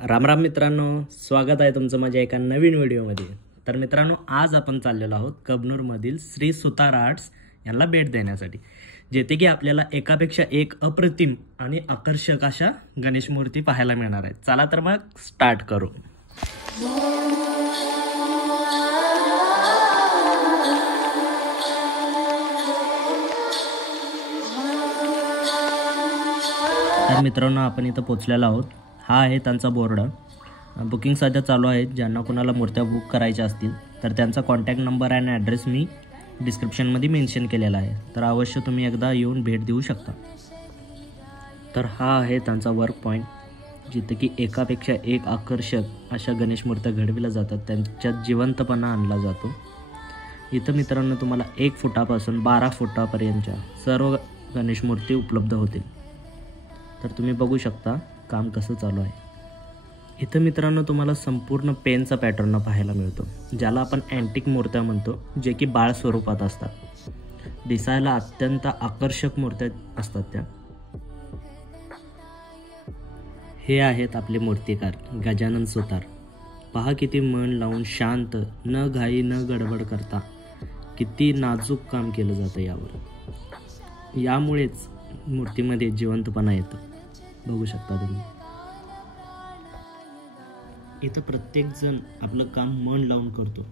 राम राम मित्रांनो, स्वागत आहे तुमचं माझ्या एका नवीन व्हिडिओमध्ये। तर मित्रांनो, आज आपण चाललेलो आहोत कबनूरमधील श्री सुतार आर्ट्स यांना भेट देण्यासाठी, जेथे की आपल्याला एकापेक्षा एक अप्रतिम आणि आकर्षक अशा गणेश मूर्ती पाहायला मिळणार आहेत। चला तर मग स्टार्ट करू। तर मित्रांनो, आपण इथं पोहोचलेलो आहोत। हा आहे त्यांचा बोर्ड। बुकिंग सध्या चालू आहे। ज्यांना कोणाला मूर्त्या बुक करायच्या असतील तर त्यांचा कॉन्टॅक्ट नंबर आणि ॲड्रेस मी डिस्क्रिप्शनमध्ये मेन्शन केलेला आहे, तर अवश्य तुम्ही एकदा येऊन भेट देऊ शकता। तर हा आहे त्यांचा वर्क पॉईंट, जिथे की एकापेक्षा एक आकर्षक अशा गणेश मूर्त्या घडविल्या जातात, त्यांच्यात जिवंतपणा आणला जातो। इथं मित्रांनो तुम्हाला 1 फुटापासून 12 फुटापर्यंतच्या सर्व गणेश मूर्ती उपलब्ध होतील। तर तुम्ही बघू शकता काम कसं चालू आहे। इथं मित्रांनो तुम्हाला संपूर्ण पेनचा पॅटर्न पाहायला मिळतो, ज्याला आपण अँटिक मूर्त्या म्हणतो, जे की बाळ स्वरूपात असतात। दिसायला अत्यंत आकर्षक मूर्त्या असतात त्या। हे आहेत आपले मूर्तिकार गजानन सुतार। पहा किती मन लावून शांत, न घाई न गडबड करता किती नाजूक काम केलं जातं यावर। यामुळेच मूर्तीमध्ये जिवंतपणा येतो। बघू शकता तुम्ही, इथं प्रत्येक जण आपलं काम मन लावून करतो,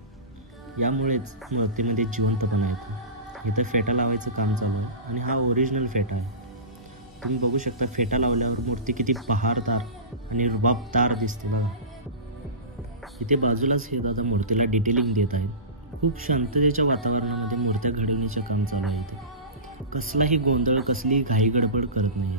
यामुळेच मूर्तीमध्ये जिवंतपणा येतो। इथं फेटा लावायचं काम चालू आहे आणि हा ओरिजिनल फेटा आहे। तुम्ही बघू शकता फेटा लावल्यावर मूर्ती किती बहारदार आणि रुबाबदार दिसते बघा। इथे बाजूलाच हे दादा मूर्तीला डिटेलिंग देत आहेत। खूप शांततेच्या वातावरणामध्ये मूर्त्या घडवण्याचे काम चालू आहे। इथे कसलाही गोंधळ, कसलीही घाई गडबड करत नाही।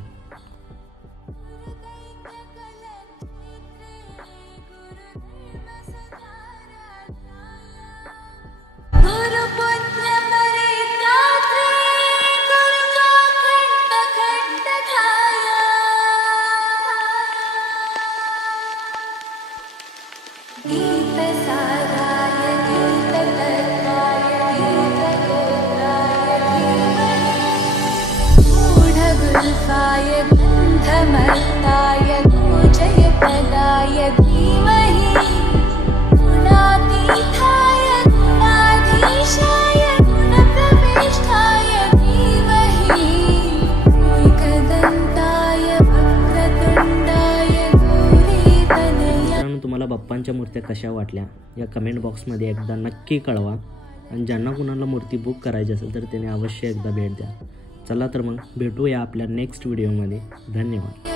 तुम्हाला बाप्पांच्या मूर्त्या कशा वाटल्या या कमेंट बॉक्समध्ये एकदा नक्की कळवा। आणि ज्यांना कुणाला मूर्ती बुक करायची असेल तर त्याने अवश्य एकदा भेट द्या। चला तर मग भेटूया आपल्या नेक्स्ट व्हिडिओमध्ये। धन्यवाद।